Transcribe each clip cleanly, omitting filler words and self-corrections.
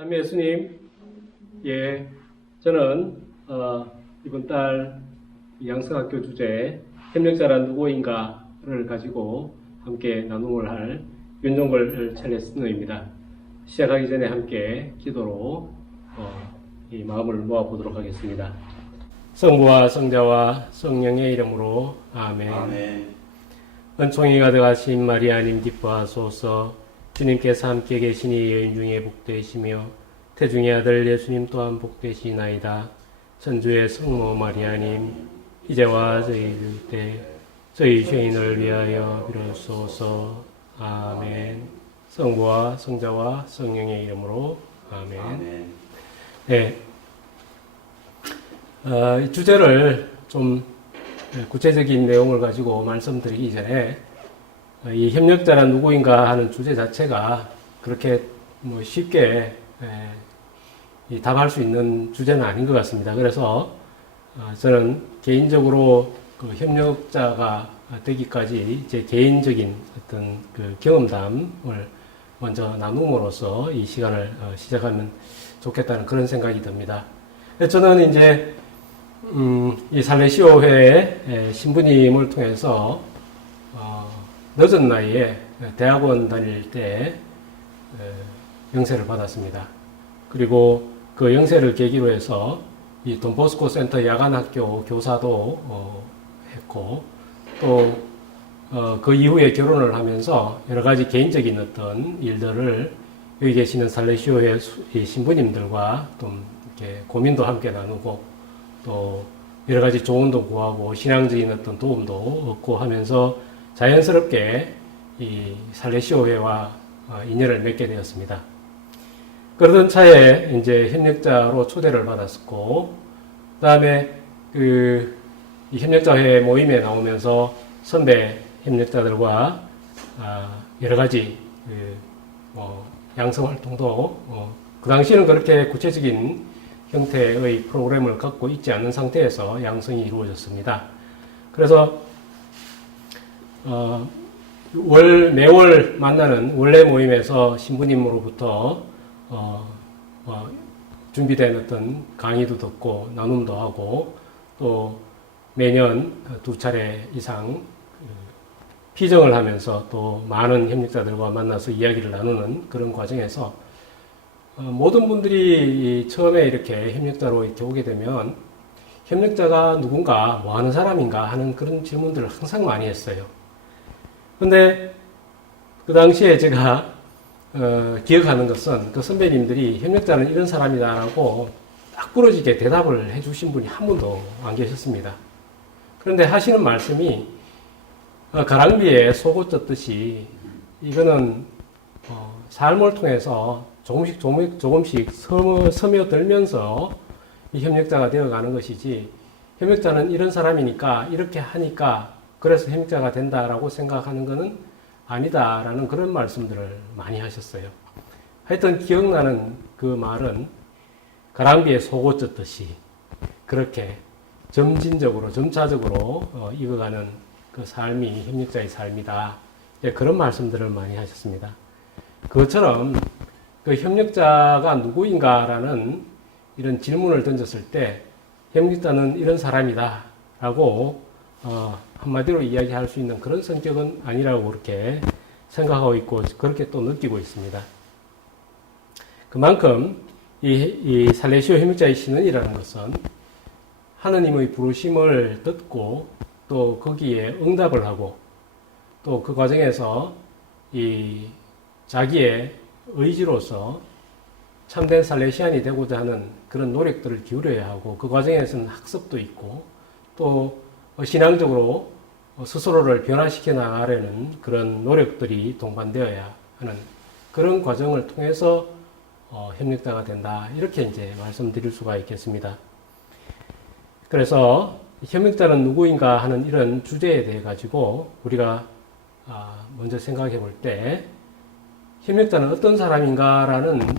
삼위 예수님, 예, 저는 이번 달 양성학교 주제 협력자란 누구인가를 가지고 함께 나눔을 할 윤종걸 첼레스노입니다. 시작하기 전에 함께 기도로 이 마음을 모아보도록 하겠습니다. 성부와 성자와 성령의 이름으로 아멘. 아멘. 은총이 가득하신 마리아님 기뻐하소서. 주님께서 함께 계시니 여인 중에 복되시며 태중의 아들 예수님 또한 복되시나이다. 천주의 성모 마리아님 이제와 저희 죽을 때 저희 죄인을 위하여 비로소서. 아멘. 성부와 성자와 성령의 이름으로 아멘. 아멘. 네. 이 주제를 좀 구체적인 내용을 가지고 말씀드리기 전에 이 협력자란 누구인가 하는 주제 자체가 그렇게 쉽게 답할 수 있는 주제는 아닌 것 같습니다. 그래서 저는 개인적으로 그 협력자가 되기까지 제 개인적인 어떤 그 경험담을 먼저 나눔으로써 이 시간을 시작하면 좋겠다는 그런 생각이 듭니다. 저는 이제 이 살레시오회의 신부님을 통해서 늦은 나이에 대학원 다닐 때 영세를 받았습니다. 그리고 그 영세를 계기로 해서 이 돈보스코 센터 야간학교 교사도 했고 또 그 이후에 결혼을 하면서 여러 가지 개인적인 어떤 일들을 여기 계시는 살레시오회 신부님들과 좀 이렇게 고민도 함께 나누고 또 여러 가지 조언도 구하고 신앙적인 어떤 도움도 얻고 하면서 자연스럽게 이 살레시오회와 인연을 맺게 되었습니다. 그러던 차에 이제 협력자로 초대를 받았었고, 그 다음에 이 협력자회 모임에 나오면서 선배 협력자들과 여러 가지 양성 활동도 그 당시에는 그렇게 구체적인 형태의 프로그램을 갖고 있지 않은 상태에서 양성이 이루어졌습니다. 그래서 매월 만나는 원래 모임에서 신부님으로부터 준비된 어떤 강의도 듣고 나눔도 하고 또 매년 2차례 이상 피정을 하면서 또 많은 협력자들과 만나서 이야기를 나누는 그런 과정에서 모든 분들이 처음에 이렇게 협력자로 이렇게 오게 되면 협력자가 누군가, 뭐 하는 사람인가 하는 그런 질문들을 항상 많이 했어요. 근데 그 당시에 제가 기억하는 것은 그 선배님들이 협력자는 이런 사람이다라고 딱 부러지게 대답을 해주신 분이 한 분도 안 계셨습니다. 그런데 하시는 말씀이 가랑비에 속옷 젖듯이 이거는 삶을 통해서 조금씩 스며들면서 이 협력자가 되어가는 것이지 협력자는 이런 사람이니까 이렇게 하니까 그래서 협력자가 된다라고 생각하는 것은 아니다라는 그런 말씀들을 많이 하셨어요. 하여튼 기억나는 그 말은 가랑비에 속옷 젖듯이 그렇게 점차적으로 익어가는 그 삶이 협력자의 삶이다. 그런 말씀들을 많이 하셨습니다. 그것처럼 그 협력자가 누구인가라는 이런 질문을 던졌을 때 협력자는 이런 사람이다 라고 한마디로 이야기할 수 있는 그런 성격은 아니라고 그렇게 생각하고 있고 그렇게 또 느끼고 있습니다. 그만큼 이 살레시오 협력자의 신은이라는 것은 하느님의 부르심을 듣고 또 거기에 응답을 하고 또 그 과정에서 이 자기의 의지로서 참된 살레시안이 되고자 하는 그런 노력들을 기울여야 하고 그 과정에서는 학습도 있고 또 신앙적으로 스스로를 변화시켜 나가려는 그런 노력들이 동반되어야 하는 그런 과정을 통해서 협력자가 된다. 이렇게 이제 말씀드릴 수가 있겠습니다. 그래서 협력자는 누구인가 하는 이런 주제에 대해 가지고 우리가 먼저 생각해 볼 때 협력자는 어떤 사람인가라는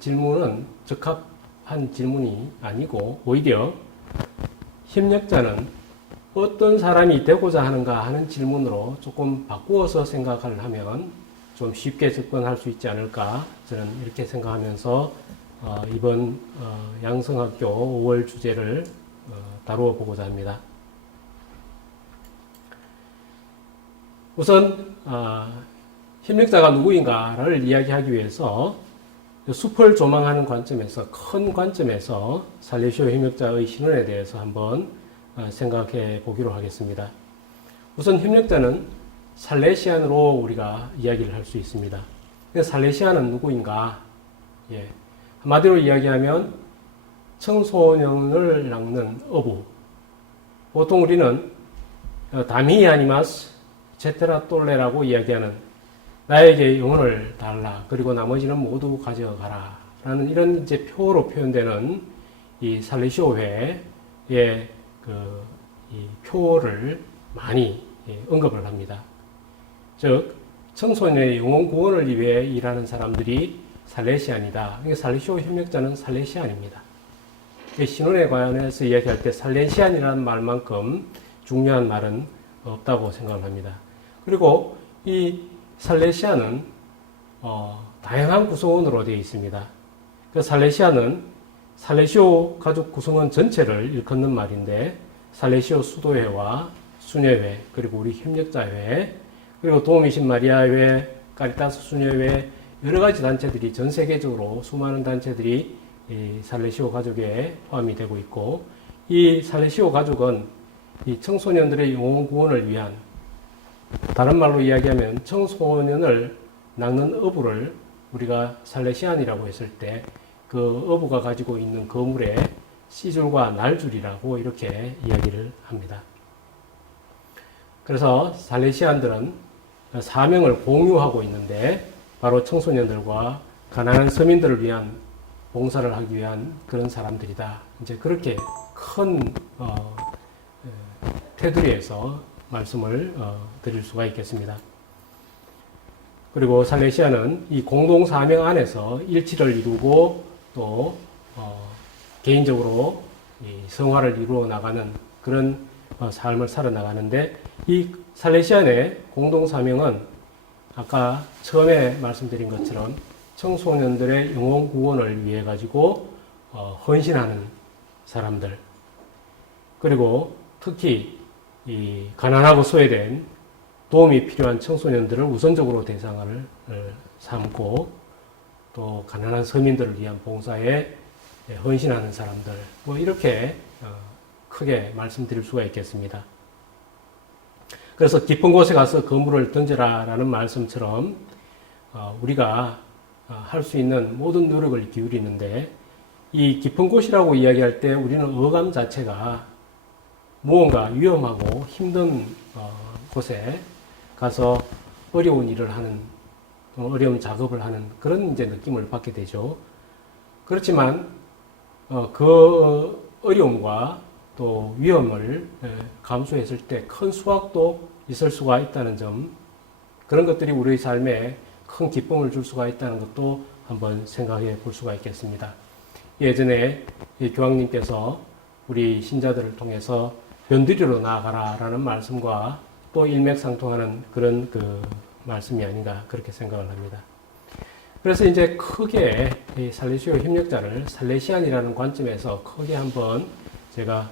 질문은 적합한 질문이 아니고 오히려 협력자는 어떤 사람이 되고자 하는가 하는 질문으로 조금 바꾸어서 생각을 하면 좀 쉽게 접근할 수 있지 않을까 저는 이렇게 생각하면서 이번 양성학교 5월 주제를 다루어 보고자 합니다. 우선 협력자가 누구인가를 이야기하기 위해서 숲을 조망하는 관점에서, 큰 관점에서 살레시오 협력자의 신원에 대해서 한번 생각해 보기로 하겠습니다. 우선 협력자는 살레시안으로 우리가 이야기를 할 수 있습니다. 살레시안은 누구인가? 예. 한마디로 이야기하면 청소년을 낳는 어부. 보통 우리는 다미 아니마스 제테라 똘레라고 이야기하는 나에게 영혼을 달라. 그리고 나머지는 모두 가져가라. 라는 이런 이제 표로 표현되는 이 살레시오회의 이 표를 많이 언급을 합니다. 즉, 청소년의 영혼 구원을 위해 일하는 사람들이 살레시안이다. 살레시오 협력자는 살레시안입니다. 신혼에 관해서 이야기할 때 살레시안이라는 말만큼 중요한 말은 없다고 생각을 합니다. 그리고 이 살레시안은 다양한 구성원으로 되어 있습니다. 그 살레시안은 살레시오 가족 구성원 전체를 일컫는 말인데 살레시오 수도회와 수녀회, 그리고 우리 협력자회, 그리고 도우미신 마리아회, 카리타스 수녀회, 여러 가지 단체들이 전 세계적으로 수많은 단체들이 이 살레시오 가족에 포함이 되고 있고, 이 살레시오 가족은 이 청소년들의 영혼 구원을 위한, 다른 말로 이야기하면 청소년을 낳는 어부를 우리가 살레시안이라고 했을 때 그 어부가 가지고 있는 거물의 씨줄과 날줄이라고 이렇게 이야기를 합니다. 그래서 살레시안들은 사명을 공유하고 있는데 바로 청소년들과 가난한 서민들을 위한 봉사를 하기 위한 그런 사람들이다. 이제 그렇게 큰 테두리에서 말씀을 드릴 수가 있겠습니다. 그리고 살레시아는 이 공동 사명 안에서 일치를 이루고 또 개인적으로 이 성화를 이루어 나가는 그런 삶을 살아 나가는데, 이 살레시안의 공동 사명은 아까 처음에 말씀드린 것처럼 청소년들의 영혼 구원을 위해 가지고 헌신하는 사람들, 그리고 특히 이 가난하고 소외된 도움이 필요한 청소년들을 우선적으로 대상을 삼고, 또 가난한 서민들을 위한 봉사에 헌신하는 사람들, 뭐 이렇게 크게 말씀드릴 수가 있겠습니다. 그래서 깊은 곳에 가서 그물을 던져라라는 말씀처럼 우리가 할 수 있는 모든 노력을 기울이는데, 이 깊은 곳이라고 이야기할 때 우리는 어감 자체가 무언가 위험하고 힘든 곳에 가서 어려운 일을 하는, 어려운 작업을 하는 그런 이제 느낌을 받게 되죠. 그렇지만 그 어려움과 또 위험을 감수했을 때 큰 수확도 있을 수가 있다는 점, 그런 것들이 우리의 삶에 큰 기쁨을 줄 수가 있다는 것도 한번 생각해 볼 수가 있겠습니다. 예전에 교황님께서 우리 신자들을 통해서 변두리로 나아가라 라는 말씀과 또 일맥상통하는 그런 말씀이 아닌가 그렇게 생각을 합니다. 그래서 이제 크게 이 살레시오 협력자를 살레시안이라는 관점에서 크게 한번 제가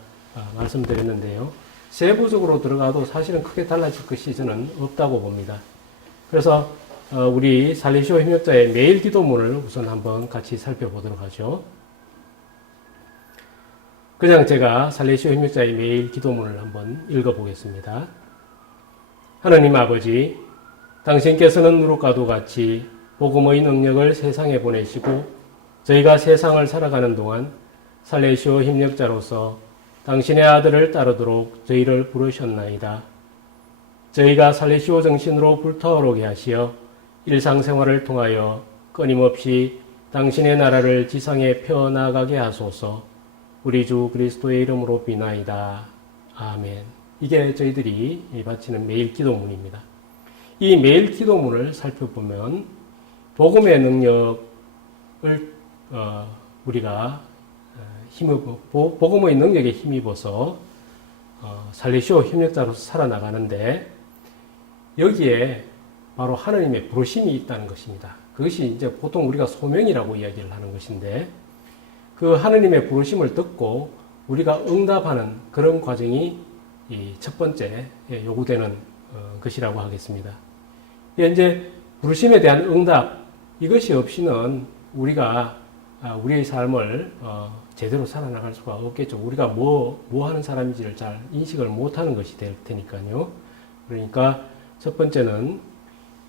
말씀드렸는데요. 세부적으로 들어가도 사실은 크게 달라질 것이 저는 없다고 봅니다. 그래서 우리 살레시오 협력자의 매일 기도문을 우선 한번 같이 살펴보도록 하죠. 그냥 제가 살레시오 협력자의 매일 기도문을 한번 읽어보겠습니다. 하나님 아버지, 당신께서는 누룩과도 같이 복음의 능력을 세상에 보내시고 저희가 세상을 살아가는 동안 살레시오 협력자로서 당신의 아들을 따르도록 저희를 부르셨나이다. 저희가 살레시오 정신으로 불타오르게 하시어 일상생활을 통하여 끊임없이 당신의 나라를 지상에 펴나가게 하소서. 우리 주 그리스도의 이름으로 비나이다. 아멘. 이게 저희들이 바치는 매일 기도문입니다. 이 매일 기도문을 살펴보면 복음의 능력을 우리가 복음의 능력에 힘입어서 살레시오 협력자로서 살아나가는데, 여기에 바로 하나님의 부르심이 있다는 것입니다. 그것이 이제 보통 우리가 소명이라고 이야기를 하는 것인데, 그 하느님의 부르심을 듣고 우리가 응답하는 그런 과정이 이 첫 번째 요구되는 것이라고 하겠습니다. 이제 부르심에 대한 응답, 이것이 없이는 우리가 우리의 삶을 제대로 살아나갈 수가 없겠죠. 우리가 뭐 하는 사람인지를 잘 인식을 못하는 것이 될 테니까요. 그러니까 첫 번째는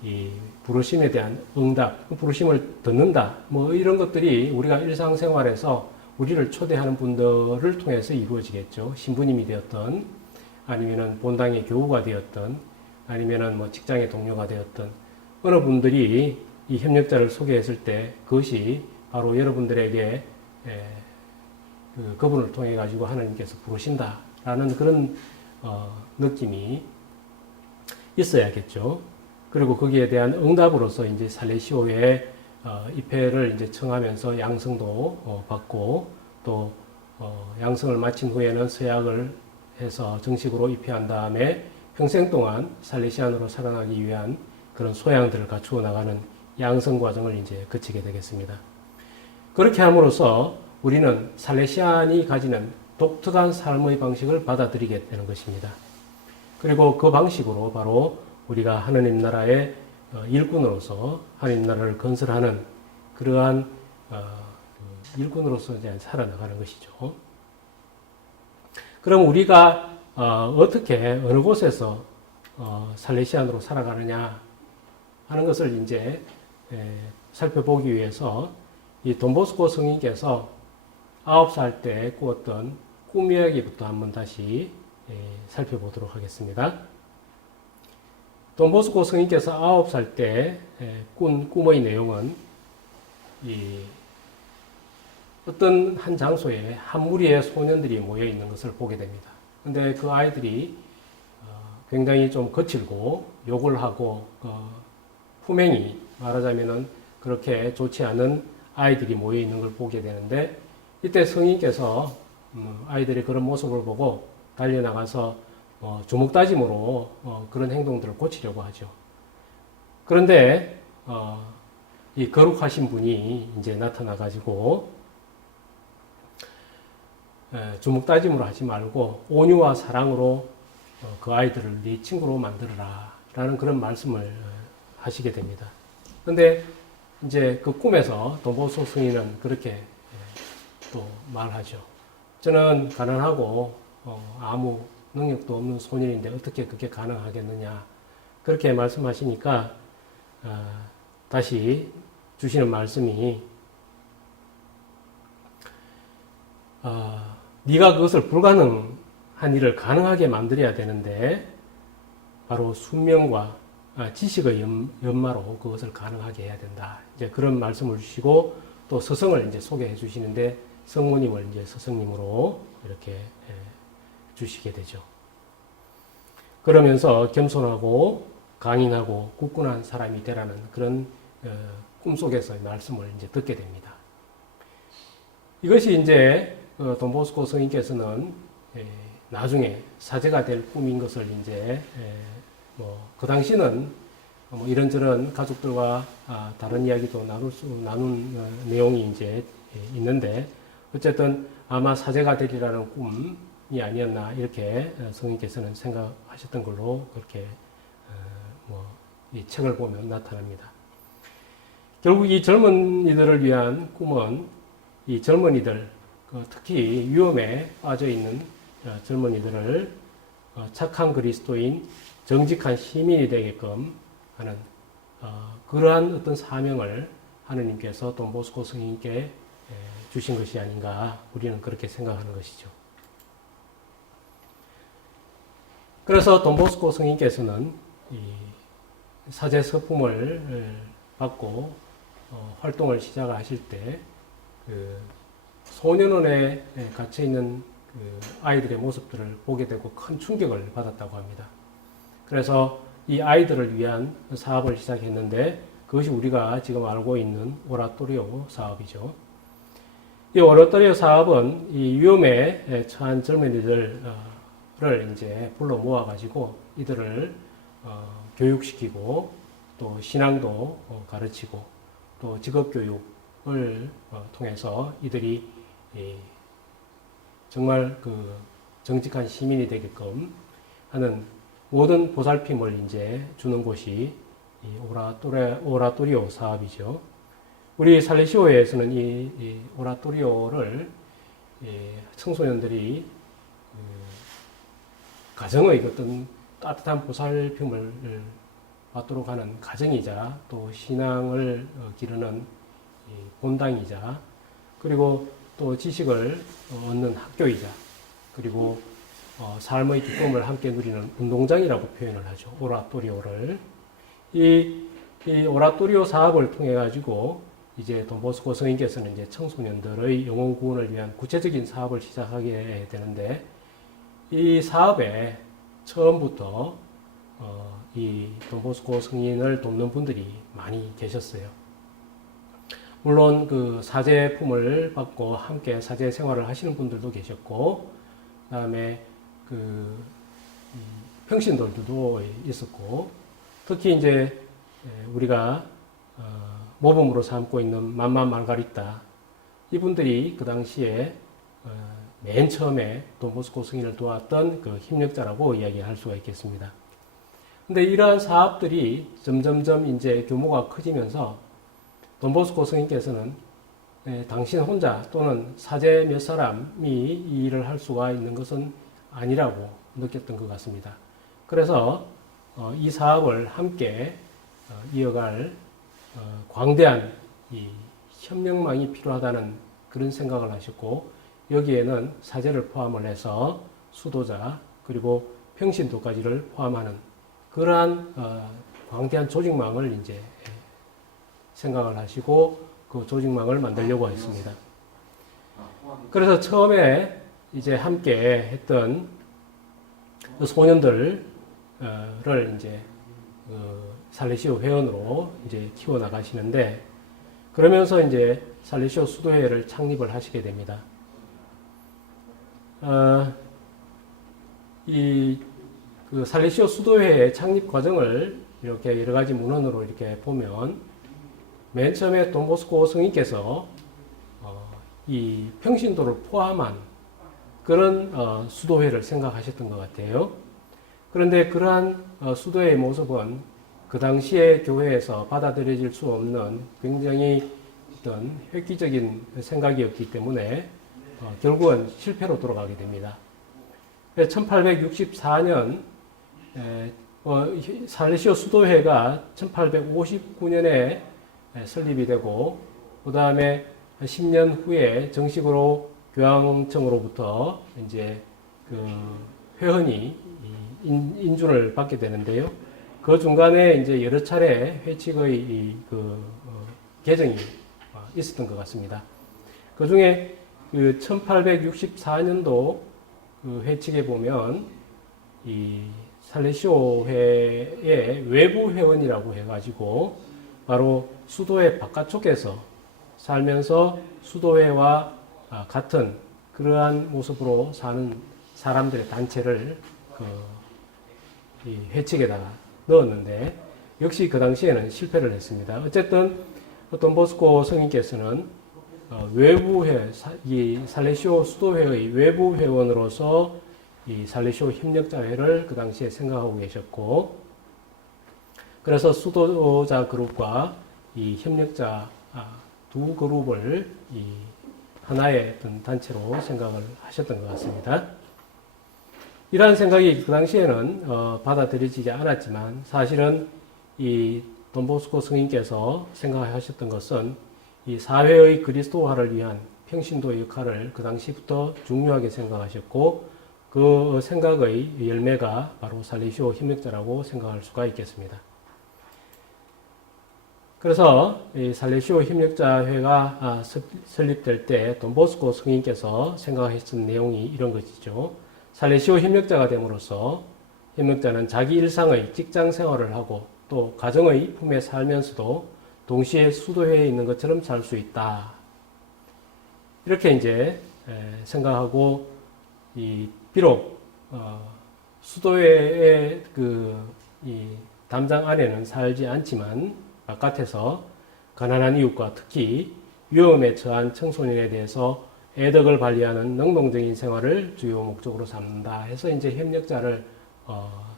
이 부르심에 대한 응답, 부르심을 듣는다, 뭐 이런 것들이 우리가 일상생활에서 우리를 초대하는 분들을 통해서 이루어지겠죠. 신부님이 되었던, 아니면은 본당의 교우가 되었던, 아니면은 뭐 직장의 동료가 되었던 어느 분들이 이 협력자를 소개했을 때 그것이 바로 여러분들에게 그분을 통해 가지고 하나님께서 부르신다라는 그런 느낌이 있어야겠죠. 그리고 거기에 대한 응답으로서 이제 살레시오에 입회를 이제 청하면서 양성도 받고 또 양성을 마친 후에는 서약을 해서 정식으로 입회한 다음에 평생 동안 살레시안으로 살아나기 위한 그런 소양들을 갖추어 나가는 양성 과정을 이제 거치게 되겠습니다. 그렇게 함으로써 우리는 살레시안이 가지는 독특한 삶의 방식을 받아들이게 되는 것입니다. 그리고 그 방식으로 바로 우리가 하느님 나라의 일꾼으로서 하느님 나라를 건설하는 그러한 일꾼으로서 이제 살아나가는 것이죠. 그럼 우리가 어떻게 어느 곳에서 살레시안으로 살아가느냐 하는 것을 이제 살펴보기 위해서 이 돈보스코 성인께서 9살 때 꾸었던 꿈 이야기부터 한번 다시 살펴보도록 하겠습니다. 돈보스코 성인께서 9살 때 꾼 꿈의 내용은 어떤 한 장소에 한 무리의 소년들이 모여 있는 것을 보게 됩니다. 근데 그 아이들이 굉장히 좀 거칠고 욕을 하고 품행이 말하자면은 그렇게 좋지 않은 아이들이 모여 있는 걸 보게 되는데 이때 성인께서 아이들의 그런 모습을 보고 달려나가서 주먹다짐으로 그런 행동들을 고치려고 하죠. 그런데 이 거룩하신 분이 이제 나타나 가지고 주먹다짐으로 하지 말고 온유와 사랑으로 그 아이들을 네 친구로 만들어라 라는 그런 말씀을 하시게 됩니다. 그런데 이제 그 꿈에서 돈보스코 성인은 그렇게 또 말하죠. 저는 가난하고 아무 능력도 없는 소년인데 어떻게 그게 가능하겠느냐 그렇게 말씀하시니까 다시 주시는 말씀이 네가 그것을 불가능한 일을 가능하게 만들어야 되는데 바로 순명과 지식의 연마로 그것을 가능하게 해야 된다. 이제 그런 말씀을 주시고 또 스승을 이제 소개해 주시는데 성모님을 이제 스승님으로 이렇게 주시게 되죠. 그러면서 겸손하고 강인하고 굳건한 사람이 되라는 그런 꿈속에서의 말씀을 이제 듣게 됩니다. 이것이 이제 돈보스코 성인께서는 나중에 사제가 될 꿈인 것을 이제 그 당시는 뭐 이런저런 가족들과 다른 이야기도 나눈 내용이 이제 있는데 어쨌든 아마 사제가 되리라는 꿈이 아니었나 이렇게 성인께서는 생각하셨던 걸로 그렇게 이 책을 보면 나타납니다. 결국 이 젊은이들을 위한 꿈은 이 젊은이들 특히 위험에 빠져 있는 젊은이들을 착한 그리스도인, 정직한 시민이 되게끔 하는 그러한 어떤 사명을 하느님께서 돈보스코 성인께 주신 것이 아닌가 우리는 그렇게 생각하는 것이죠. 그래서 돈보스코 성인께서는 이 사제 서품을 받고 활동을 시작하실 때 그 소년원에 갇혀 있는 그 아이들의 모습들을 보게 되고 큰 충격을 받았다고 합니다. 그래서 이 아이들을 위한 사업을 시작했는데 그것이 우리가 지금 알고 있는 오라토리오 사업이죠. 이 오라토리오 사업은 이 위험에 처한 젊은이들을 이제 불러 모아 가지고 이들을 교육시키고 또 신앙도 가르치고 또 직업 교육을 통해서 이들이 정말 그 정직한 시민이 되게끔 하는 모든 보살핌을 이제 주는 곳이 이 오라토리오 사업이죠. 우리 살레시오에서는 이 오라토리오를 청소년들이 가정의 어떤 따뜻한 보살핌을 받도록 하는 가정이자 또 신앙을 기르는 본당이자 그리고 또 지식을 얻는 학교이자 그리고 삶의 기쁨을 함께 누리는 운동장이라고 표현을 하죠. 오라토리오를. 이 오라토리오 사업을 통해 가지고 이제 돈보스코 성인께서는 이제 청소년들의 영혼 구원을 위한 구체적인 사업을 시작하게 되는데 이 사업에 처음부터 이 돈보스코 성인을 돕는 분들이 많이 계셨어요. 물론 그 사제품을 받고 함께 사제 생활을 하시는 분들도 계셨고, 그다음에 그 평신도들도 있었고, 특히 이제 우리가 모범으로 삼고 있는 맘마 말가리타 이분들이 그 당시에 맨 처음에 돈보스코 성인을 도왔던 그 협력자라고 이야기할 수가 있겠습니다. 근데 이러한 사업들이 점점점 이제 규모가 커지면서 돈보스코 성인께서는 당신 혼자 또는 사제 몇 사람이 이 일을 할 수가 있는 것은 아니라고 느꼈던 것 같습니다. 그래서 이 사업을 함께 이어갈 광대한 이 협력망이 필요하다는 그런 생각을 하셨고, 여기에는 사제를 포함을 해서 수도자 그리고 평신도까지를 포함하는 그러한 광대한 조직망을 이제 생각을 하시고 그 조직망을 만들려고 했습니다. 그래서 처음에 이제 함께 했던 그 소년들을 이제 살레시오 회원으로 이제 키워 나가시는데, 그러면서 이제 살레시오 수도회를 창립을 하시게 됩니다. 그 살레시오 수도회의 창립 과정을 이렇게 여러 가지 문헌으로 이렇게 보면, 맨 처음에 돈보스코 성인께서 이 평신도를 포함한 그런 수도회를 생각하셨던 것 같아요. 그런데 그러한 수도회의 모습은 그 당시에 교회에서 받아들여질 수 없는 굉장히 어떤 획기적인 생각이었기 때문에 결국은 실패로 돌아가게 됩니다. 1864년 살레시오 수도회가 1859년에 설립이 되고, 그 다음에 10년 후에 정식으로 교황청으로부터 이제 그 회원이 인준을 받게 되는데요. 그 중간에 이제 여러 차례 회칙의 개정이 있었던 것 같습니다. 그 중에 그 1864년도 그 회칙에 보면 이 살레시오회의 외부 회원이라고 해가지고 바로 수도회 바깥쪽에서 살면서 수도회와 같은 그러한 모습으로 사는 사람들의 단체를 이 회칙에다가 넣었는데, 역시 그 당시에는 실패를 했습니다. 어쨌든 돈보스코 성인께서는 외부회, 이 살레시오 수도회의 외부 회원으로서 이 살레시오 협력자회를 그 당시에 생각하고 계셨고, 그래서 수도자 그룹과 이 협력자 두 그룹을 이 하나의 어떤 단체로 생각을 하셨던 것 같습니다. 이러한 생각이 그 당시에는 받아들여지지 않았지만, 사실은 이 돈보스코 성인께서 생각하셨던 것은 이 사회의 그리스도화를 위한 평신도의 역할을 그 당시부터 중요하게 생각하셨고, 그 생각의 열매가 바로 살레시오 협력자라고 생각할 수가 있겠습니다. 그래서 이 살레시오 협력자회가 설립될 때 돈보스코 성인께서 생각했던 내용이 이런 것이죠. 살레시오 협력자가 됨으로써 협력자는 자기 일상의 직장 생활을 하고 또 가정의 품에 살면서도 동시에 수도회에 있는 것처럼 살 수 있다. 이렇게 이제 생각하고, 비록 수도회의 이 담장 안에는 살지 않지만 바깥에서 가난한 이웃과 특히 위험에 처한 청소년에 대해서 애덕을 발휘하는 능동적인 생활을 주요 목적으로 삼는다 해서 이제 협력자를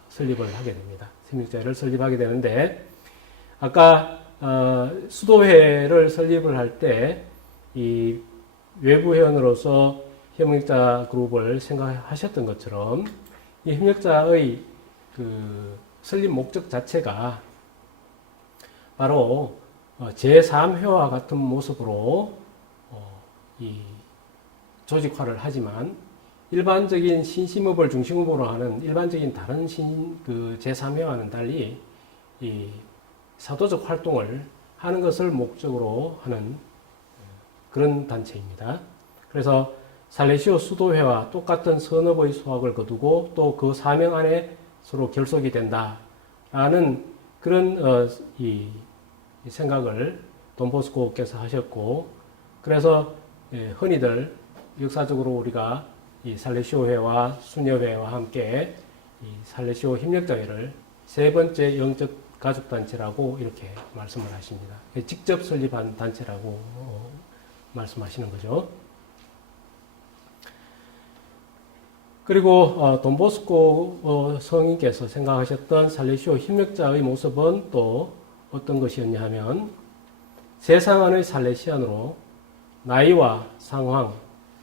설립을 하게 됩니다. 협력자를 설립하게 되는데 아까 수도회를 설립을 할 때 이 외부 회원으로서 협력자 그룹을 생각하셨던 것처럼 이 협력자의 그 설립 목적 자체가 바로 제3회와 같은 모습으로 이 조직화를 하지만 일반적인 신심업을 중심으로 하는 일반적인 다른 그 제3회와는 달리 이 사도적 활동을 하는 것을 목적으로 하는 그런 단체입니다. 그래서 살레시오 수도회와 똑같은 선업의 소학을 거두고 또 그 사명 안에 서로 결속이 된다라는 그런 이 생각을 돈보스코께서 하셨고, 그래서 흔히들 역사적으로 우리가 이 살레시오회와 수녀회와 함께 이 살레시오 협력자회를 세 번째 영적 가족단체라고 이렇게 말씀을 하십니다. 직접 설립한 단체라고 말씀하시는 거죠. 그리고 돈보스코 성인께서 생각하셨던 살레시오 협력자의 모습은 또 어떤 것이었냐 하면 세상 안의 살레시안으로 나이와 상황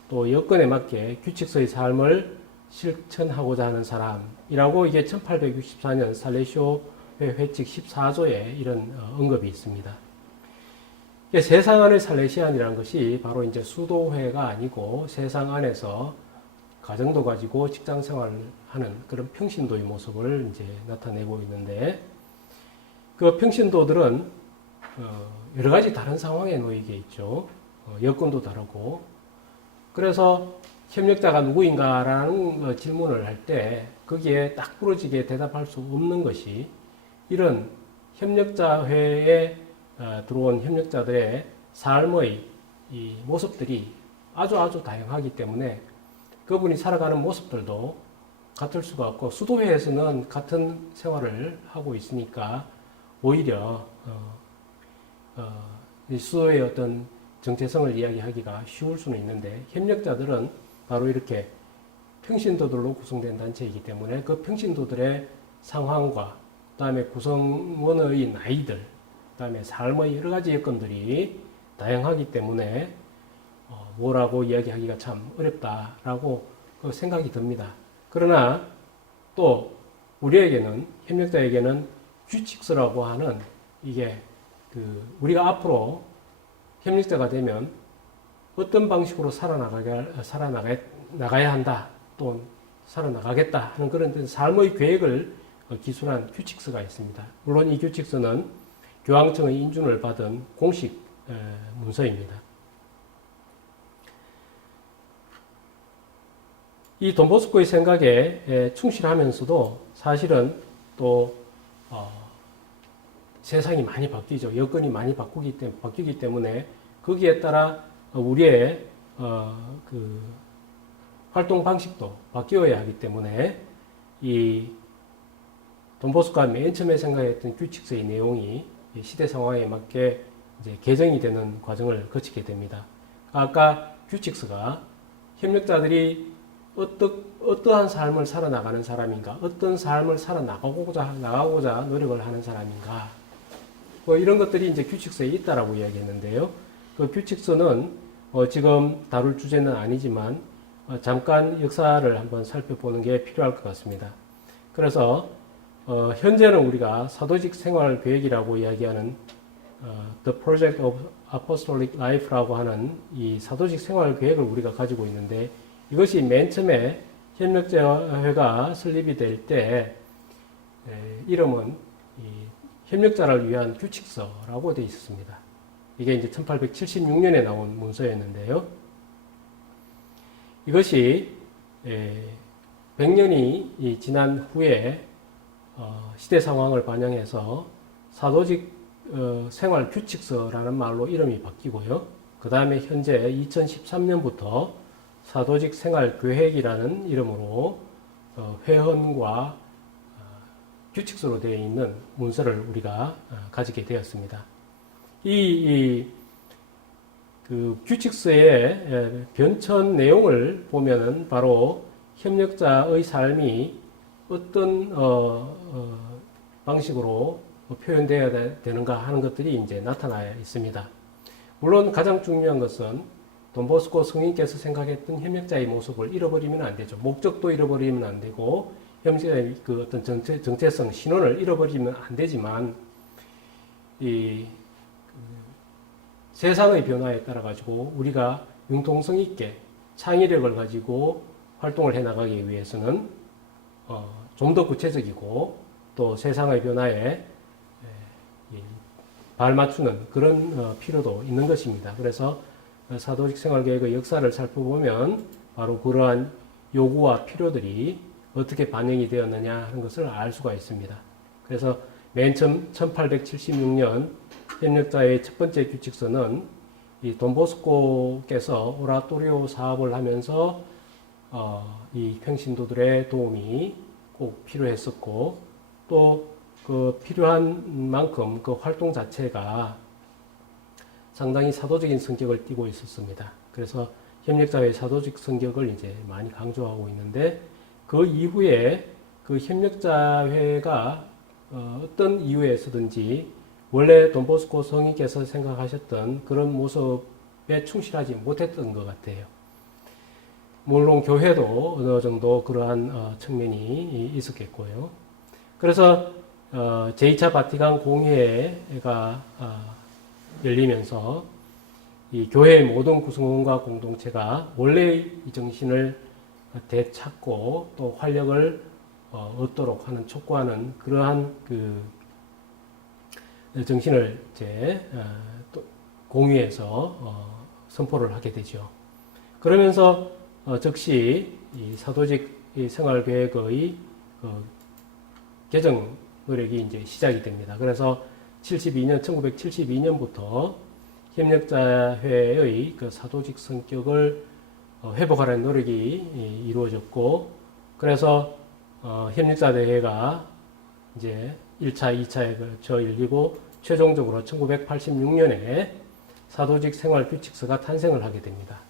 또 여건에 맞게 규칙서의 삶을 실천하고자 하는 사람이라고 이게 1864년 살레시오 회칙 14조에 이런 언급이 있습니다. 세상 안의 살레시안이라는 것이 바로 이제 수도회가 아니고 세상 안에서 가정도 가지고 직장 생활을 하는 그런 평신도의 모습을 이제 나타내고 있는데, 그 평신도들은 여러 가지 다른 상황에 놓이게 있죠. 여건도 다르고. 그래서 협력자가 누구인가라는 질문을 할 때 거기에 딱 부러지게 대답할 수 없는 것이 이런 협력자회에 들어온 협력자들의 삶의 이 모습들이 아주 다양하기 때문에 그분이 살아가는 모습들도 같을 수가 없고, 수도회에서는 같은 생활을 하고 있으니까 오히려 수도회의 어떤 정체성을 이야기하기가 쉬울 수는 있는데, 협력자들은 바로 이렇게 평신도들로 구성된 단체이기 때문에 그 평신도들의 상황과 그다음에 구성원의 나이들, 그다음에 삶의 여러 가지 여건들이 다양하기 때문에 뭐라고 이야기하기가 참 어렵다라고 생각이 듭니다. 그러나 또 우리에게는, 협력자에게는 규칙서라고 하는 이게 우리가 앞으로 협력자가 되면 어떤 방식으로 살아나가야 한다, 또 살아나가겠다 하는 그런 삶의 계획을 기술한 규칙서가 있습니다. 물론 이 규칙서는 교황청의 인준을 받은 공식 문서입니다. 이 돈보스코의 생각에 충실하면서도 사실은 또 세상이 많이 바뀌죠. 여건이 많이 바뀌기 때문에 거기에 따라 우리의 그 활동 방식도 바뀌어야 하기 때문에 이 돈보스코가 맨 처음에 생각했던 규칙서의 내용이 시대 상황에 맞게 이제 개정이 되는 과정을 거치게 됩니다. 아까 규칙서가 협력자들이 어떠한 삶을 살아나가는 사람인가, 어떤 삶을 살아나가고자 노력을 하는 사람인가, 뭐 이런 것들이 이제 규칙서에 있다라고 이야기했는데요. 그 규칙서는 지금 다룰 주제는 아니지만 잠깐 역사를 한번 살펴보는 게 필요할 것 같습니다. 그래서 현재는 우리가 사도직 생활 계획이라고 이야기하는 The Project of Apostolic Life라고 하는 이 사도직 생활 계획을 우리가 가지고 있는데, 이것이 맨 처음에 협력자회가 설립이 될 때 이름은 협력자를 위한 규칙서라고 되어 있었습니다. 이게 이제 1876년에 나온 문서였는데요. 이것이 100년이 지난 후에 시대 상황을 반영해서 사도직 생활 규칙서라는 말로 이름이 바뀌고요. 그 다음에 현재 2013년부터 사도직 생활 계획이라는 이름으로 회헌과 규칙서로 되어 있는 문서를 우리가 가지게 되었습니다. 그 그 규칙서의 변천 내용을 보면은 바로 협력자의 삶이 어떤 방식으로 표현되어야 되는가 하는 것들이 이제 나타나 있습니다. 물론 가장 중요한 것은 돈보스코 성인께서 생각했던 협력자의 모습을 잃어버리면 안 되죠. 목적도 잃어버리면 안 되고 협력자의 그 어떤 정체성, 신원을 잃어버리면 안 되지만 이 세상의 변화에 따라 가지고 우리가 융통성 있게 창의력을 가지고 활동을 해 나가기 위해서는 좀 더 구체적이고 또 세상의 변화에 발맞추는 그런 필요도 있는 것입니다. 그래서 사도직 생활계획의 역사를 살펴보면 바로 그러한 요구와 필요들이 어떻게 반영이 되었느냐 하는 것을 알 수가 있습니다. 그래서 맨 처음 1876년 협력자의 첫 번째 규칙서는 이 돈보스코께서 오라토리오 사업을 하면서 이 평신도들의 도움이 꼭 필요했었고 또 그 필요한 만큼 그 활동 자체가 상당히 사도적인 성격을 띠고 있었습니다. 그래서 협력자회의 사도적 성격을 이제 많이 강조하고 있는데 그 이후에 그 협력자회가 어떤 이유에서든지 원래 돈보스코 성인께서 생각하셨던 그런 모습에 충실하지 못했던 것 같아요. 물론 교회도 어느 정도 그러한 측면이 있었겠고요. 그래서 제2차 바티칸 공회가 열리면서 이 교회의 모든 구성원과 공동체가 원래의 이 정신을 되찾고 또 활력을 얻도록 하는 촉구하는 그러한 그 정신을 이제 또 공유해서 선포를 하게 되죠. 그러면서 즉시 이 사도직 생활계획의 개정 노력이 이제 시작이 됩니다. 그래서 1972년부터 협력자회의 그 사도직 성격을 회복하려는 노력이 이루어졌고, 그래서 협력자대회가 이제 1차, 2차에 걸쳐 열리고, 최종적으로 1986년에 사도직 생활규칙서가 탄생을 하게 됩니다.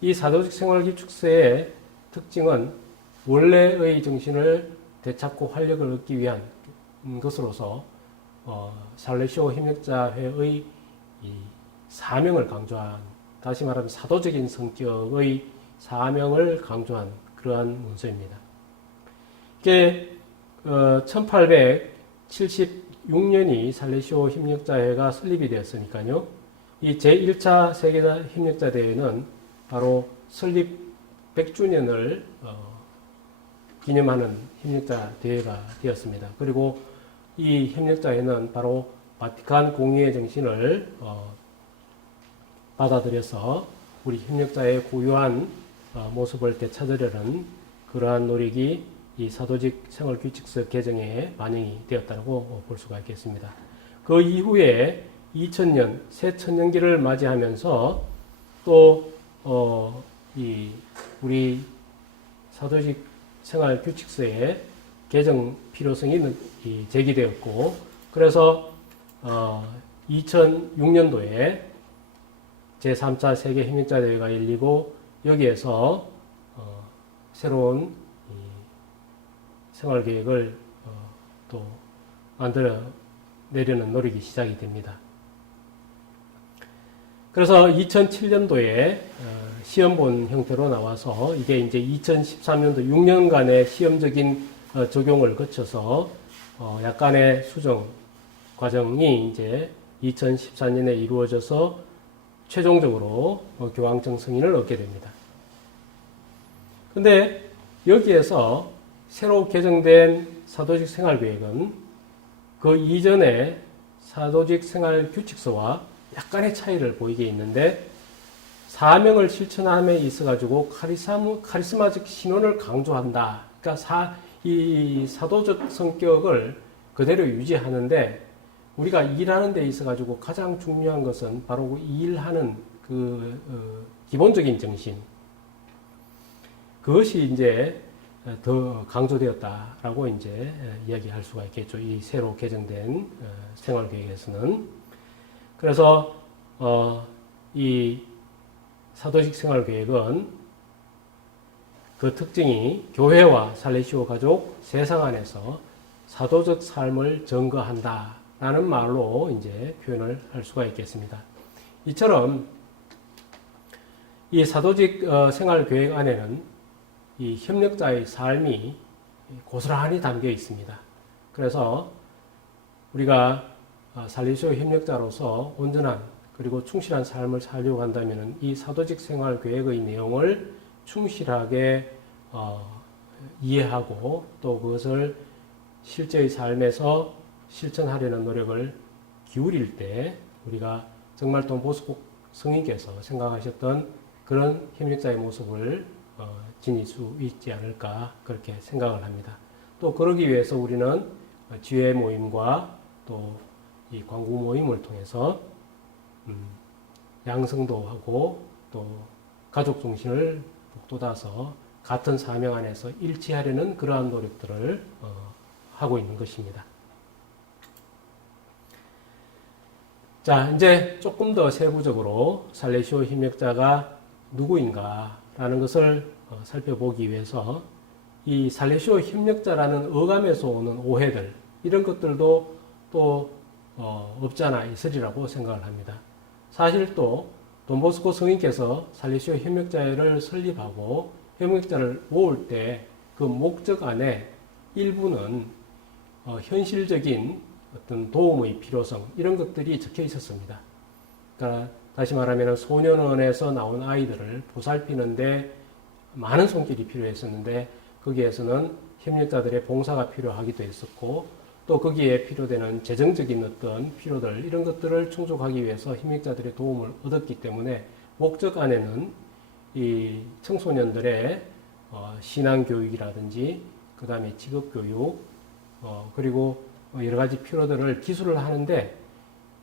이 사도직 생활규칙서의 특징은 원래의 정신을 되찾고 활력을 얻기 위한 것으로서 살레시오 협력자회의 이 사명을 강조한, 다시 말하면 사도적인 성격의 사명을 강조한 그러한 문서입니다. 이게 1876년이 살레시오 협력자회가 설립이 되었으니까요. 이 제1차 세계사 협력자대회는 바로 설립 100주년을 기념하는 협력자 대회가 되었습니다. 그리고 이 협력자회는 바로 바티칸 공의의 정신을 받아들여서 우리 협력자의 고유한 모습을 되찾으려는 그러한 노력이 이 사도직 생활규칙서 개정에 반영이 되었다고 볼 수가 있겠습니다. 그 이후에 2000년 새 천년기를 맞이하면서 또 이 우리 사도직 생활규칙서의 개정 필요성이 제기되었고, 그래서 2006년도에 제3차 세계 협력자대회가 열리고 여기에서 새로운 생활계획을 또 만들어 내려는 노력이 시작이 됩니다. 그래서 2007년도에 시험본 형태로 나와서 이게 이제 2013년도 6년간의 시험적인 적용을 거쳐서 약간의 수정 과정이 이제 2014년에 이루어져서 최종적으로 교황청 승인을 얻게 됩니다. 근데 여기에서 새로 개정된 사도직 생활계획은 그 이전의 사도직 생활규칙서와 약간의 차이를 보이게 있는데, 사명을 실천함에 있어가지고 카리스마적 신원을 강조한다. 그러니까 이 사도적 성격을 그대로 유지하는데, 우리가 일하는 데 있어가지고 가장 중요한 것은 바로 일하는 그 기본적인 정신. 그것이 이제 더 강조되었다라고 이제 이야기할 수가 있겠죠. 이 새로 개정된 생활계획에서는. 그래서 이 사도직 생활계획은 그 특징이 교회와 살레시오 가족 세상 안에서 사도적 삶을 증거한다라는 말로 이제 표현을 할 수가 있겠습니다. 이처럼 이 사도직 생활계획 안에는 이 협력자의 삶이 고스란히 담겨 있습니다. 그래서 우리가 살레시오 협력자로서 온전한 그리고 충실한 삶을 살려고 한다면 이 사도직 생활계획의 내용을 충실하게 이해하고 또 그것을 실제의 삶에서 실천하려는 노력을 기울일 때 우리가 정말 돈 보스코 성인께서 생각하셨던 그런 협력자의 모습을 지닐 수 있지 않을까 그렇게 생각을 합니다. 또 그러기 위해서 우리는 지회 모임과 또 이 광고 모임을 통해서 양성도 하고 또 가족 정신을 북돋아서 같은 사명 안에서 일치하려는 그러한 노력들을 하고 있는 것입니다. 자, 이제 조금 더 세부적으로 살레시오 협력자가 누구인가라는 것을 살펴보기 위해서 이 살레시오 협력자라는 어감에서 오는 오해들 이런 것들도 또 없지 않아 있으리라고 생각을 합니다. 사실 또 돈보스코 성인께서 살레시오 협력자회를 설립하고 협력자를 모을 때 그 목적 안에 일부는 현실적인 어떤 도움의 필요성 이런 것들이 적혀 있었습니다. 그러니까 다시 말하면 소년원에서 나온 아이들을 보살피는데 많은 손길이 필요했었는데 거기에서는 협력자들의 봉사가 필요하기도 했었고 또 거기에 필요되는 재정적인 어떤 필요들 이런 것들을 충족하기 위해서 협력자들의 도움을 얻었기 때문에 목적 안에는 이 청소년들의 신앙교육이라든지 그 다음에 직업교육 그리고 여러 가지 필요들을 기술을 하는데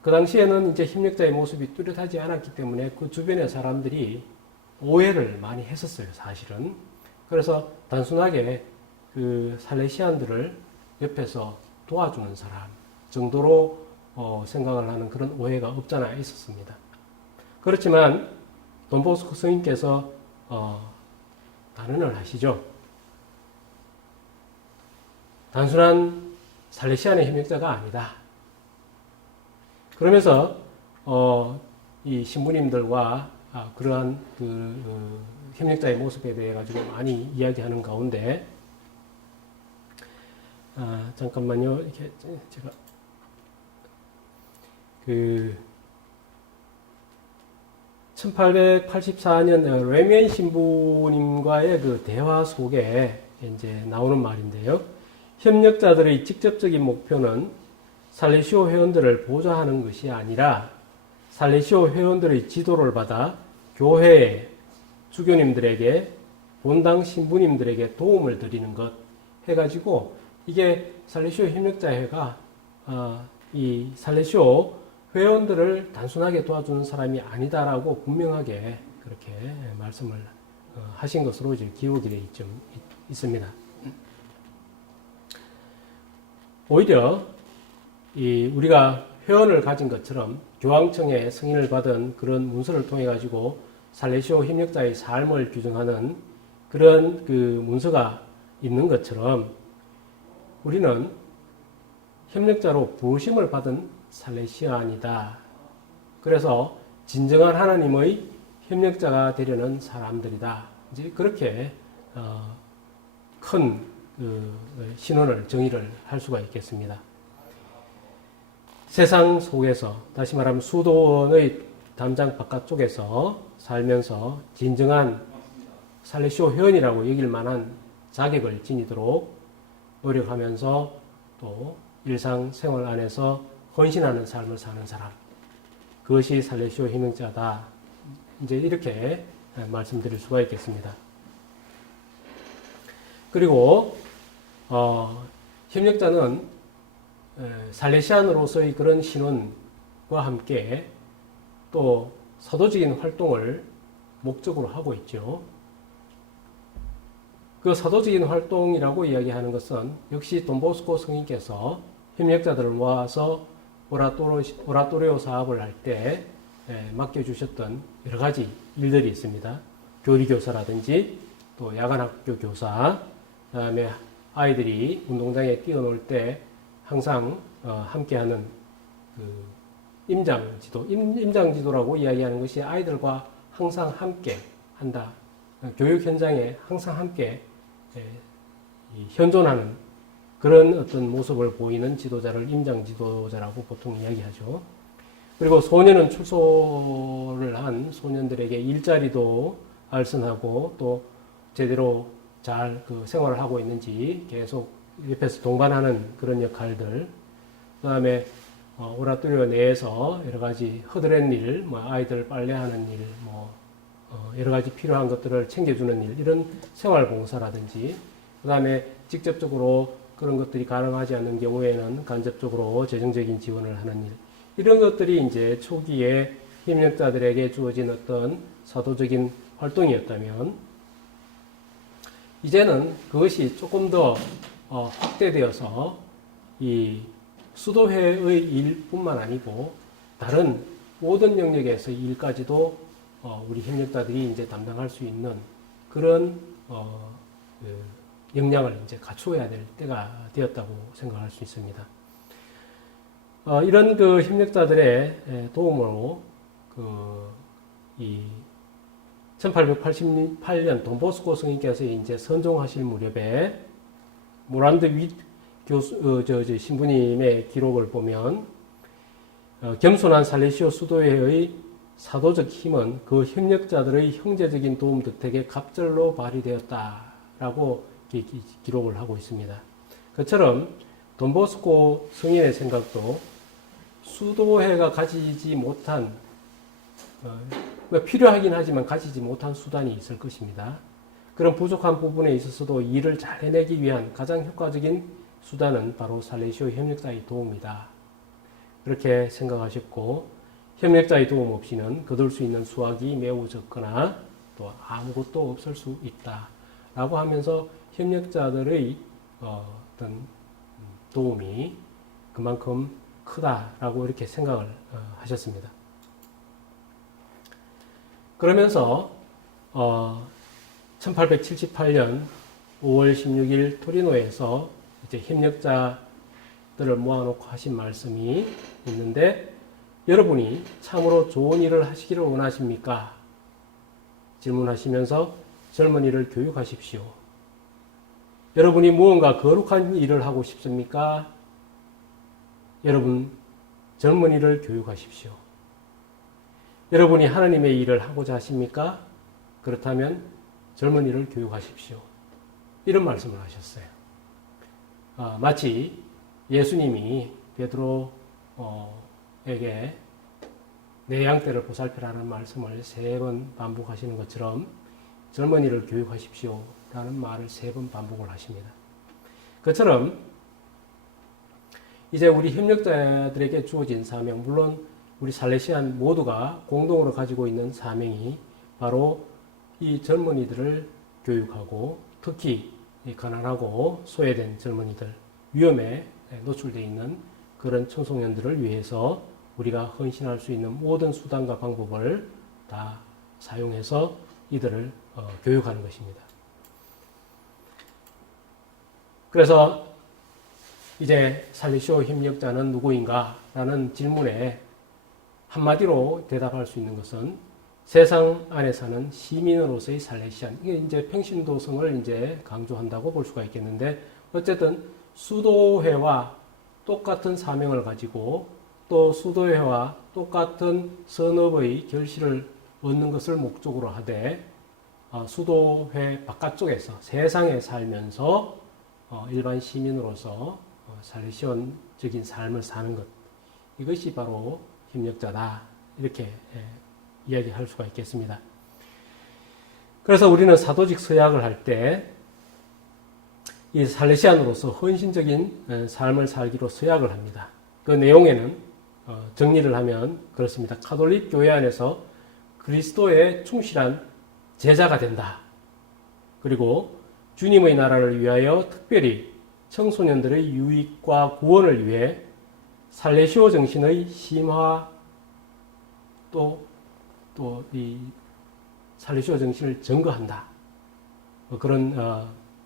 그 당시에는 이제 협력자의 모습이 뚜렷하지 않았기 때문에 그 주변의 사람들이 오해를 많이 했었어요, 사실은. 그래서 단순하게 그 살레시안들을 옆에서 도와주는 사람 정도로 생각을 하는 그런 오해가 없잖아 있었습니다. 그렇지만 돈보스코 스님께서 단언을 하시죠. 단순한 살레시안의 협력자가 아니다. 그러면서 이 신부님들과 그러한 그 협력자의 모습에 대해 가지고 많이 이야기하는 가운데 잠깐만요. 이렇게 제가 그 1884년 레미엔 신부님과의 그 대화 속에 이제 나오는 말인데요. 협력자들의 직접적인 목표는 살레시오 회원들을 보좌하는 것이 아니라 살레시오 회원들의 지도를 받아 교회의 주교님들에게 본당 신부님들에게 도움을 드리는 것 해가지고 이게 살레시오 협력자회가 이 살레시오 회원들을 단순하게 도와주는 사람이 아니다라고 분명하게 그렇게 말씀을 하신 것으로 이제 기록이 되어 있습니다. 오히려 우리가 회원을 가진 것처럼 교황청의 승인을 받은 그런 문서를 통해 가지고 살레시오 협력자의 삶을 규정하는 그런 그 문서가 있는 것처럼 우리는 협력자로 부르심을 받은 살레시안이다. 그래서 진정한 하나님의 협력자가 되려는 사람들이다. 이제 그렇게 큰 신원을 정의를 할 수가 있겠습니다. 세상 속에서 다시 말하면 수도원의 담장 바깥쪽에서 살면서 진정한 살레시오 회원이라고 여길 만한 자격을 지니도록 노력하면서 또 일상생활 안에서 헌신하는 삶을 사는 사람, 그것이 살레시오 협력자다. 이제 이렇게 말씀드릴 수가 있겠습니다. 그리고 협력자는 살레시안으로서의 그런 신원과 함께 또 사도적인 활동을 목적으로 하고 있죠. 그 사도적인 활동이라고 이야기하는 것은 역시 돈보스코 성인께서 협력자들을 모아서 오라토리오 사업을 할 때 맡겨주셨던 여러 가지 일들이 있습니다. 교리교사라든지 또 야간학교 교사, 그다음에 아이들이 운동장에 뛰어놀 때 항상 함께하는 그 임장지도, 임장지도라고 이야기하는 것이 아이들과 항상 함께 한다. 교육 현장에 항상 함께 현존하는 그런 어떤 모습을 보이는 지도자를 임장지도자라고 보통 이야기하죠. 그리고 소년은 출소를 한 소년들에게 일자리도 알선하고 또 제대로 잘 그 생활을 하고 있는지 계속 옆에서 동반하는 그런 역할들. 그 다음에 오라토리오 내에서 여러 가지 허드렛 일, 아이들 빨래하는 일, 여러 가지 필요한 것들을 챙겨주는 일, 이런 생활봉사라든지, 그 다음에 직접적으로 그런 것들이 가능하지 않는 경우에는 간접적으로 재정적인 지원을 하는 일, 이런 것들이 이제 초기에 협력자들에게 주어진 어떤 사도적인 활동이었다면, 이제는 그것이 조금 더 확대되어서 이 수도회의 일뿐만 아니고 다른 모든 영역에서의 일까지도 우리 협력자들이 이제 담당할 수 있는 그런 역량을 이제 갖추어야 될 때가 되었다고 생각할 수 있습니다. 이런 그 협력자들의 도움으로 이 1888년 돈보스코 성인께서 이제 선종하실 무렵에 모란드 윗 교수, 신부님의 기록을 보면 겸손한 살레시오 수도회의 사도적 힘은 그 협력자들의 형제적인 도움 덕택에 갑절로 발휘되었다라고 기록을 하고 있습니다. 그처럼 돈보스코 성인의 생각도 수도회가 가지지 못한 필요하긴 하지만 가지지 못한 수단이 있을 것입니다. 그런 부족한 부분에 있어서도 일을 잘 해내기 위한 가장 효과적인 수단은 바로 살레시오 협력자의 도움이다. 그렇게 생각하셨고, 협력자의 도움 없이는 거둘 수 있는 수확이 매우 적거나 또 아무것도 없을 수 있다. 라고 하면서 협력자들의 어떤 도움이 그만큼 크다라고 이렇게 생각을 하셨습니다. 그러면서 1878년 5월 16일 토리노에서 이제 협력자들을 모아놓고 하신 말씀이 있는데, 여러분이 참으로 좋은 일을 하시기를 원하십니까? 질문하시면서 젊은이를 교육하십시오. 여러분이 무언가 거룩한 일을 하고 싶습니까? 여러분 젊은이를 교육하십시오. 여러분이 하나님의 일을 하고자 하십니까? 그렇다면 젊은이를 교육하십시오. 이런 말씀을 하셨어요. 마치 예수님이 베드로에게 내 양떼를 보살피라는 말씀을 3번 반복하시는 것처럼 젊은이를 교육하십시오 라는 말을 3번 반복을 하십니다. 그처럼 이제 우리 협력자들에게 주어진 사명, 물론 우리 살레시안 모두가 공동으로 가지고 있는 사명이 바로 이 젊은이들을 교육하고, 특히 가난하고 소외된 젊은이들, 위험에 노출되어 있는 그런 청소년들을 위해서 우리가 헌신할 수 있는 모든 수단과 방법을 다 사용해서 이들을 교육하는 것입니다. 그래서 이제 살레시오 협력자는 누구인가? 라는 질문에 한마디로 대답할 수 있는 것은 세상 안에 사는 시민으로서의 살레시안. 이게 이제 평신도성을 이제 강조한다고 볼 수가 있겠는데, 어쨌든 수도회와 똑같은 사명을 가지고 또 수도회와 똑같은 선업의 결실을 얻는 것을 목적으로 하되, 수도회 바깥쪽에서 세상에 살면서 일반 시민으로서 살레시온적인 삶을 사는 것, 이것이 바로 협력자다, 이렇게 이야기할 수가 있겠습니다. 그래서 우리는 사도직 서약을 할 때 이 살레시안으로서 헌신적인 삶을 살기로 서약을 합니다. 그 내용에는 정리를 하면 그렇습니다. 가톨릭 교회 안에서 그리스도의 충실한 제자가 된다. 그리고 주님의 나라를 위하여 특별히 청소년들의 유익과 구원을 위해 살레시오 정신의 또 이 살리시오 정신을 증거한다. 그런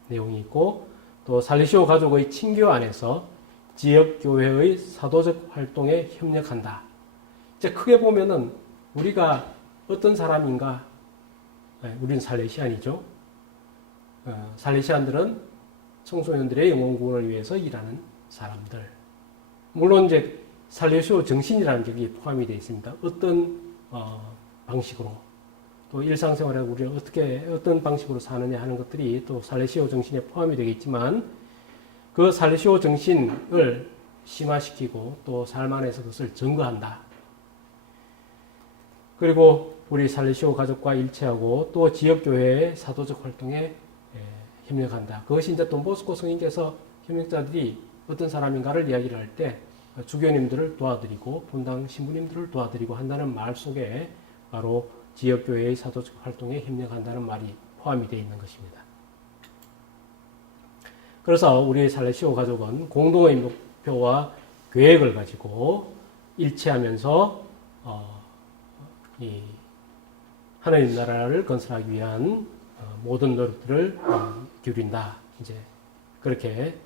내용이 있고, 또 살리시오 가족의 친교 안에서 지역교회의 사도적 활동에 협력한다. 이제 크게 보면은 우리가 어떤 사람인가, 우리는 살레시안이죠. 살레시안들은 청소년들의 영혼 구원을 위해서 일하는 사람들. 물론 이제 살레시오 정신이라는 게 여기 포함이 되어 있습니다. 어떤 방식으로, 또 일상생활에 우리가 어떤 방식으로 사느냐 하는 것들이 또 살레시오 정신에 포함이 되겠지만, 그 살레시오 정신을 심화시키고 또 삶 안에서 그것을 증거한다. 그리고 우리 살레시오 가족과 일치하고 또 지역교회의 사도적 활동에 협력한다. 그것이 이제 돈보스코 성인께서 협력자들이 어떤 사람인가를 이야기를 할 때 주교님들을 도와드리고 본당 신부님들을 도와드리고 한다는 말 속에 바로 지역교회의 사도적 활동에 협력한다는 말이 포함이 되어 있는 것입니다. 그래서 우리 살레시오 가족은 공동의 목표와 계획을 가지고 일치하면서 이 하나님 나라를 건설하기 위한 모든 노력들을 기울인다. 이제 그렇게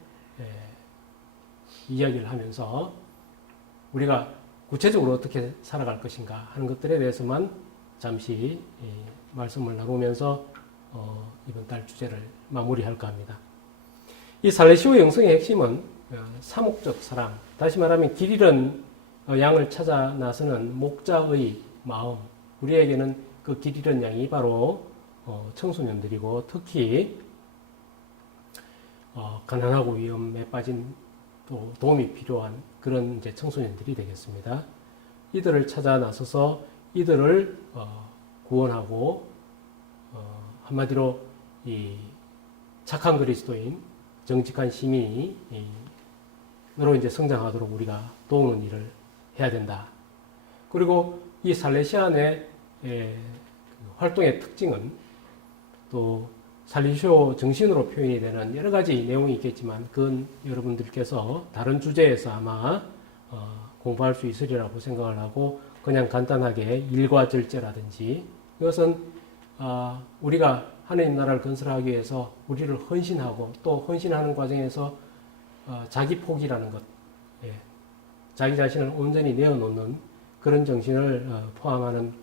이야기를 하면서 우리가 구체적으로 어떻게 살아갈 것인가 하는 것들에 대해서만 잠시 말씀을 나누면서 이번 달 주제를 마무리할까 합니다. 이 살레시오 영성의 핵심은 사목적 사랑, 다시 말하면 길 잃은 양을 찾아 나서는 목자의 마음. 우리에게는 그 길 잃은 양이 바로 청소년들이고, 특히 가난하고 위험에 빠진 또 도움이 필요한 그런 이제 청소년들이 되겠습니다. 이들을 찾아 나서서 이들을 구원하고 한마디로 이 착한 그리스도인, 정직한 시민으로 이제 성장하도록 우리가 도우는 일을 해야 된다. 그리고 이 살레시안의 활동의 특징은 또 살리시오 정신으로 표현이 되는 여러 가지 내용이 있겠지만, 그건 여러분들께서 다른 주제에서 아마 공부할 수 있으리라고 생각을 하고, 그냥 간단하게 일과절제라든지, 이것은 우리가 하나님 나라를 건설하기 위해서 우리를 헌신하고, 또 헌신하는 과정에서 자기 포기라는 것, 자기 자신을 온전히 내어놓는 그런 정신을 포함하는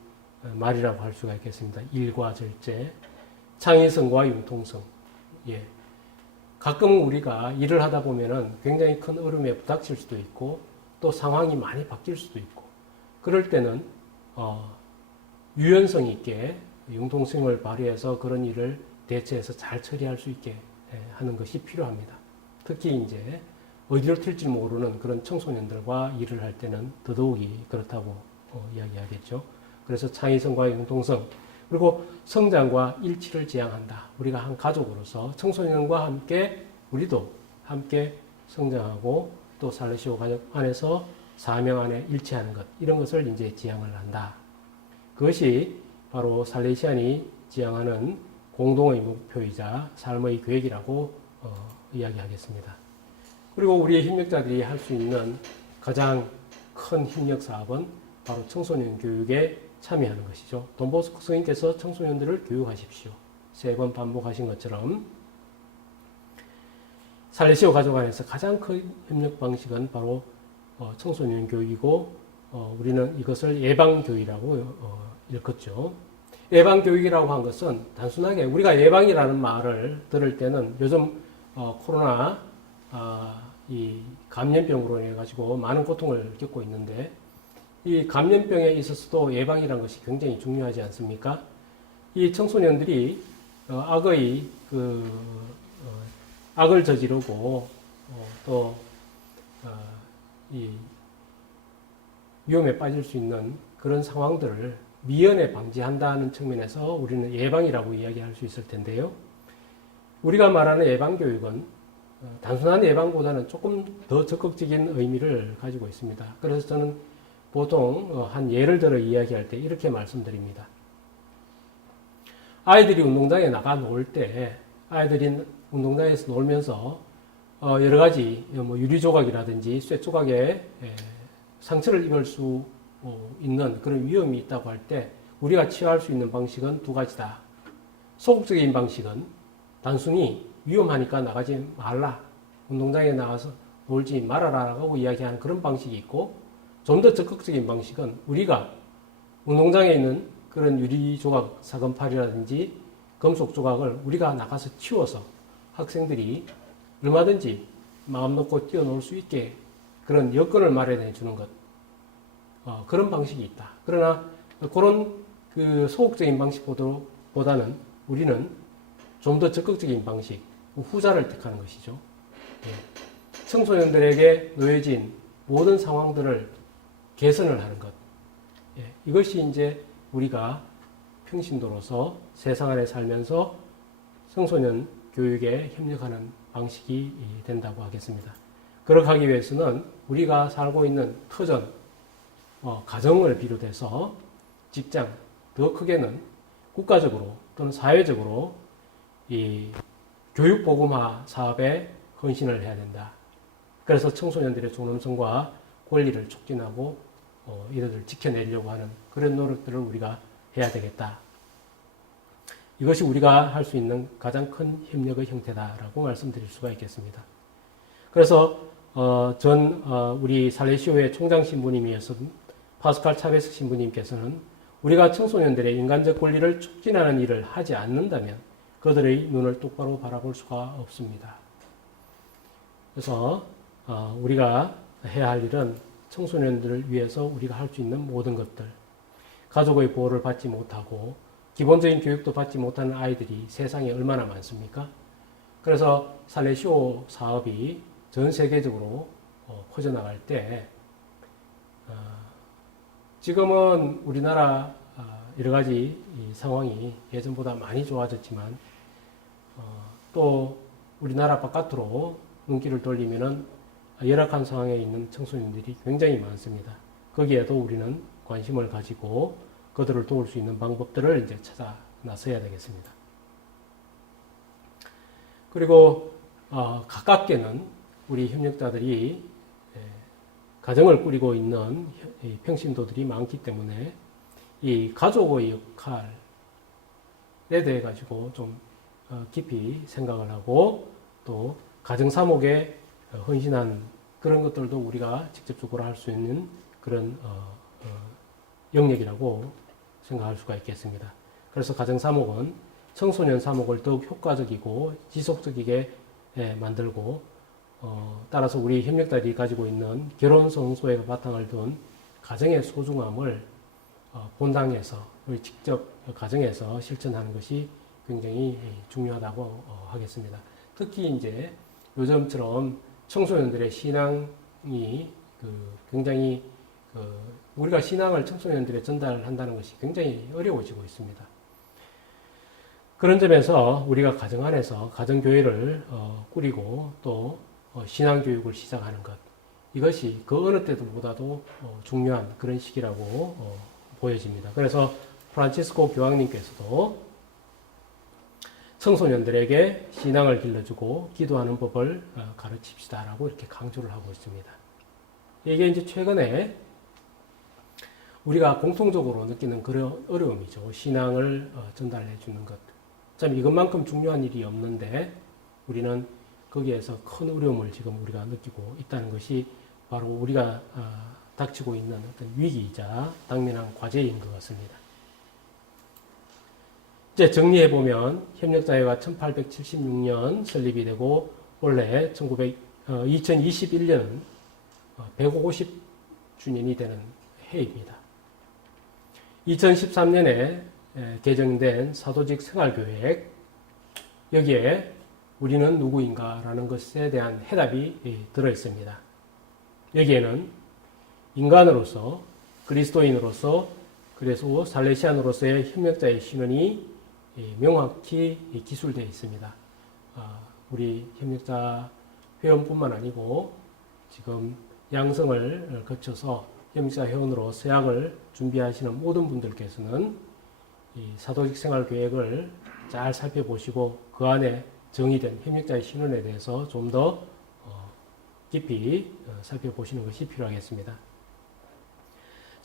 말이라고 할 수가 있겠습니다. 일과절제, 창의성과 융통성. 가끔 우리가 일을 하다 보면은 굉장히 큰 어려움에 부닥칠 수도 있고, 또 상황이 많이 바뀔 수도 있고, 그럴 때는 유연성 있게 융통성을 발휘해서 그런 일을 대처해서 잘 처리할 수 있게 하는 것이 필요합니다. 특히 이제 어디로 튈지 모르는 그런 청소년들과 일을 할 때는 더더욱이 그렇다고 이야기하겠죠. 그래서 창의성과 융통성, 그리고 성장과 일치를 지향한다. 우리가 한 가족으로서 청소년과 함께 우리도 함께 성장하고, 또 살레시오 가족 안에서 사명 안에 일치하는 것, 이런 것을 이제 지향을 한다. 그것이 바로 살레시안이 지향하는 공동의 목표이자 삶의 계획이라고 이야기하겠습니다. 그리고 우리의 협력자들이 할 수 있는 가장 큰 협력 사업은 바로 청소년 교육에 참여하는 것이죠. 돈보스코 성인께서 청소년들을 교육하십시오. 3번 반복하신 것처럼 살레시오 가족 안에서 가장 큰 협력 방식은 바로 청소년 교육이고, 우리는 이것을 예방교육이라고 일컫죠. 예방교육이라고 한 것은 단순하게 우리가 예방이라는 말을 들을 때는 요즘 코로나 이 감염병으로 인해 가지고 많은 고통을 겪고 있는데, 이 감염병에 있어서도 예방이라는 것이 굉장히 중요하지 않습니까? 이 청소년들이 악을 저지르고 또 이 위험에 빠질 수 있는 그런 상황들을 미연에 방지한다는 측면에서 우리는 예방이라고 이야기할 수 있을 텐데요. 우리가 말하는 예방교육은 단순한 예방보다는 조금 더 적극적인 의미를 가지고 있습니다. 그래서 저는 보통 한 예를 들어 이야기할 때 이렇게 말씀드립니다. 아이들이 운동장에 나가 놀 때, 아이들이 운동장에서 놀면서 여러 가지 유리 조각이라든지 쇠 조각에 상처를 입을 수 있는 그런 위험이 있다고 할 때 우리가 취할 수 있는 방식은 두 가지다. 소극적인 방식은 단순히 위험하니까 나가지 말라. 운동장에 나가서 놀지 말아라라고 이야기하는 그런 방식이 있고, 좀 더 적극적인 방식은 우리가 운동장에 있는 그런 유리 조각, 사건팔이라든지 금속 조각을 우리가 나가서 치워서 학생들이 얼마든지 마음 놓고 뛰어놀 수 있게 그런 여건을 마련해 주는 것. 그런 방식이 있다. 그러나 그런 그 소극적인 방식보다는 우리는 좀 더 적극적인 방식, 후자를 택하는 것이죠. 예. 청소년들에게 놓여진 모든 상황들을 개선을 하는 것. 예. 이것이 이제 우리가 평신도로서 세상 안에 살면서 청소년 교육에 협력하는 방식이 된다고 하겠습니다. 그렇게 하기 위해서는 우리가 살고 있는 터전, 가정을 비롯해서 직장, 더 크게는 국가적으로 또는 사회적으로 이 교육복음화 사업에 헌신을 해야 된다. 그래서 청소년들의 존엄성과 권리를 촉진하고 이들을 지켜내려고 하는 그런 노력들을 우리가 해야 되겠다. 이것이 우리가 할 수 있는 가장 큰 협력의 형태다라고 말씀드릴 수가 있겠습니다. 그래서 우리 살레시오의 총장 신부님이었던 파스칼 차베스 신부님께서는 우리가 청소년들의 인간적 권리를 촉진하는 일을 하지 않는다면 그들의 눈을 똑바로 바라볼 수가 없습니다. 그래서 우리가 해야 할 일은 청소년들을 위해서 우리가 할 수 있는 모든 것들, 가족의 보호를 받지 못하고 기본적인 교육도 받지 못하는 아이들이 세상에 얼마나 많습니까? 그래서 살레시오 사업이 전 세계적으로 퍼져나갈 때 지금은 우리나라 여러 가지 상황이 예전보다 많이 좋아졌지만 또 우리나라 바깥으로 눈길을 돌리면은 열악한 상황에 있는 청소년들이 굉장히 많습니다. 거기에도 우리는 관심을 가지고 그들을 도울 수 있는 방법들을 이제 찾아 나서야 되겠습니다. 그리고 가깝게는 우리 협력자들이 가정을 꾸리고 있는 평신도들이 많기 때문에 이 가족의 역할에 대해 가지고 좀 깊이 생각을 하고 또 가정 사목에 헌신한 그런 것들도 우리가 직접적으로 할 수 있는 그런 영역이라고 생각할 수가 있겠습니다. 그래서 가정 사목은 청소년 사목을 더욱 효과적이고 지속적이게 만들고 따라서 우리 협력자들이 가지고 있는 결혼 성소에 바탕을 둔 가정의 소중함을 본당에서 우리 직접 가정에서 실천하는 것이 굉장히 중요하다고 하겠습니다. 특히 이제 요즘처럼 청소년들의 신앙이 굉장히 우리가 신앙을 청소년들에 전달한다는 것이 굉장히 어려워지고 있습니다. 그런 점에서 우리가 가정 안에서 가정교회를 꾸리고 또 신앙교육을 시작하는 것, 이것이 그 어느 때보다도 중요한 그런 시기라고 보여집니다. 그래서 프란치스코 교황님께서도 청소년들에게 신앙을 길러주고 기도하는 법을 가르칩시다라고 이렇게 강조를 하고 있습니다. 이게 이제 최근에 우리가 공통적으로 느끼는 그런 어려움이죠. 신앙을 전달해 주는 것. 참 이것만큼 중요한 일이 없는데 우리는 거기에서 큰 어려움을 지금 우리가 느끼고 있다는 것이 바로 우리가 닥치고 있는 어떤 위기이자 당면한 과제인 것 같습니다. 이제 정리해보면 협력자회가 1876년 설립이 되고 원래 2021년은 150주년이 되는 해입니다. 2013년에 개정된 사도직 생활교획, 여기에 우리는 누구인가라는 것에 대한 해답이 들어있습니다. 여기에는 인간으로서, 그리스도인으로서, 그래서 살레시안으로서의 협력자의 신원이 명확히 기술되어 있습니다. 우리 협력자 회원뿐만 아니고 지금 양성을 거쳐서 협력자 회원으로 서약을 준비하시는 모든 분들께서는 이 사도직 생활 계획을 잘 살펴보시고 그 안에 정의된 협력자의 신원에 대해서 좀 더 깊이 살펴보시는 것이 필요하겠습니다.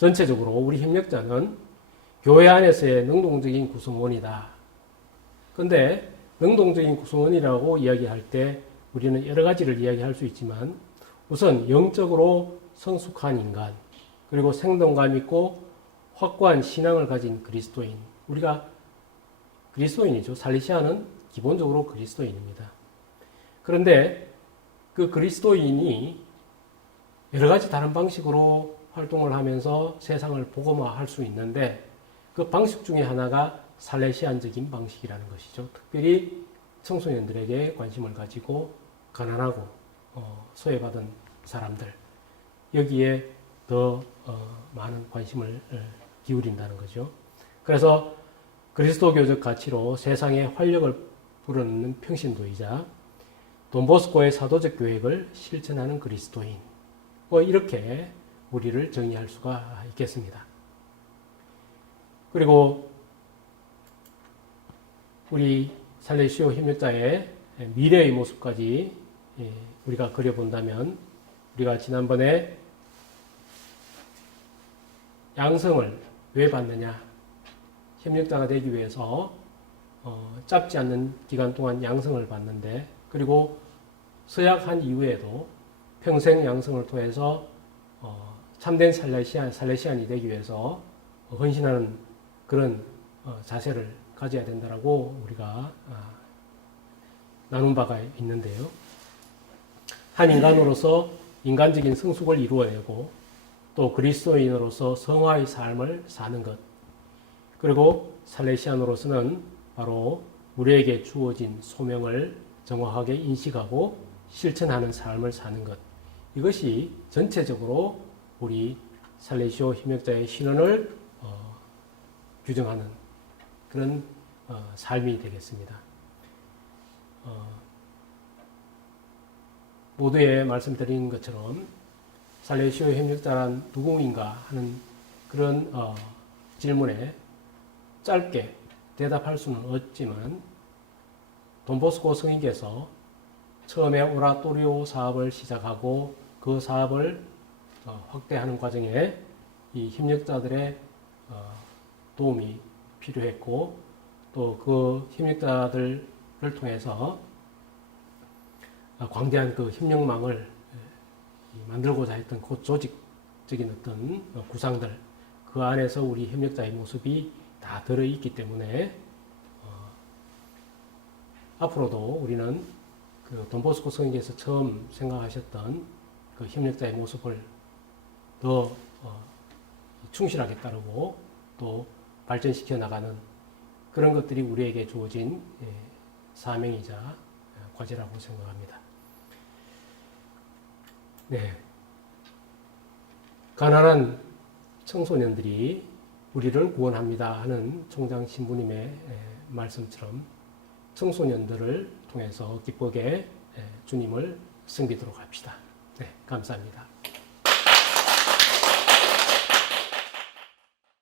전체적으로 우리 협력자는 교회 안에서의 능동적인 구성원이다. 근데 능동적인 구성원이라고 이야기할 때 우리는 여러 가지를 이야기할 수 있지만 우선 영적으로 성숙한 인간, 그리고 생동감 있고 확고한 신앙을 가진 그리스도인. 우리가 그리스도인이죠. 살리시아는 기본적으로 그리스도인입니다. 그런데 그 그리스도인이 여러 가지 다른 방식으로 활동을 하면서 세상을 복음화할 수 있는데 그 방식 중에 하나가 살레시안적인 방식이라는 것이죠. 특별히 청소년들에게 관심을 가지고 가난하고 소외받은 사람들 여기에 더 많은 관심을 기울인다는 거죠. 그래서 그리스도교적 가치로 세상에 활력을 불어넣는 평신도이자 돈보스코의 사도적 계획을 실천하는 그리스도인. 이렇게 우리를 정의할 수가 있겠습니다. 그리고 우리 살레시오 협력자의 미래의 모습까지 우리가 그려본다면 우리가 지난번에 양성을 왜 받느냐? 협력자가 되기 위해서 짧지 않는 기간 동안 양성을 받는데 그리고 서약한 이후에도 평생 양성을 통해서 참된 살레시안이 되기 위해서 헌신하는 그런 자세를 가져야 된다라고 우리가 나눈 바가 있는데요. 한 인간으로서 인간적인 성숙을 이루어내고 또 그리스도인으로서 성화의 삶을 사는 것, 그리고 살레시안으로서는 바로 우리에게 주어진 소명을 정확하게 인식하고 실천하는 삶을 사는 것, 이것이 전체적으로 우리 살레시오 협력자의 신원을 규정하는 그런 삶이 되겠습니다. 모두에 말씀드린 것처럼 살레시오 협력자란 누구인가 하는 그런 질문에 짧게 대답할 수는 없지만 돈보스코 성인께서 처음에 오라토리오 사업을 시작하고 그 사업을 확대하는 과정에 이 협력자들의 도움이 필요했고 또 그 협력자들을 통해서 광대한 그 협력망을 만들고자 했던 그 조직적인 어떤 구상들 그 안에서 우리 협력자의 모습이 다 들어있기 때문에 앞으로도 우리는 그 돈보스코 성인께서 처음 생각하셨던 그 협력자의 모습을 더 충실하게 따르고 또 발전시켜 나가는 그런 것들이 우리에게 주어진 사명이자 과제라고 생각합니다. 네. 가난한 청소년들이 우리를 구원합니다 하는 총장 신부님의 말씀처럼 청소년들을 통해서 기쁘게 주님을 섬기도록 합시다. 네, 감사합니다.